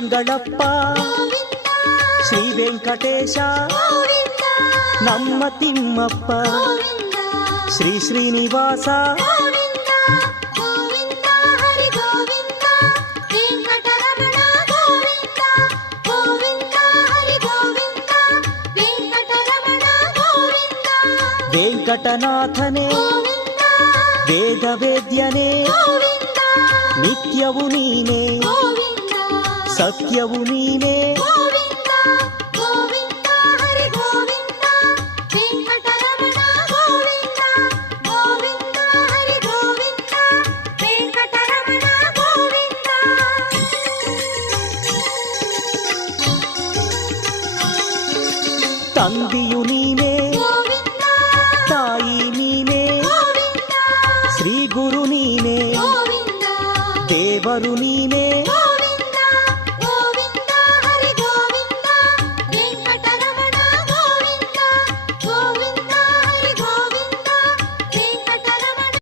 ವೆಂಗಳಪ್ಪ ಶ್ರೀ ವೆಂಕಟೇಶ ನಮ್ಮ ತಿಮ್ಮಪ್ಪ ಶ್ರೀ ಶ್ರೀನಿವಾಸ ವೆಂಕಟನಾಥನೇ ವೇದ ವೇದ್ಯನೇ ನಿತ್ಯವು ನೀನೇ ಸತ್ಯವು ನೀನೇ ತಂದೆಯು ನೀನೇ ತಾಯಿ ನೀನೇ ಶ್ರೀ ಗುರು ನೀನೇ ದೇವರು ನೀನೇ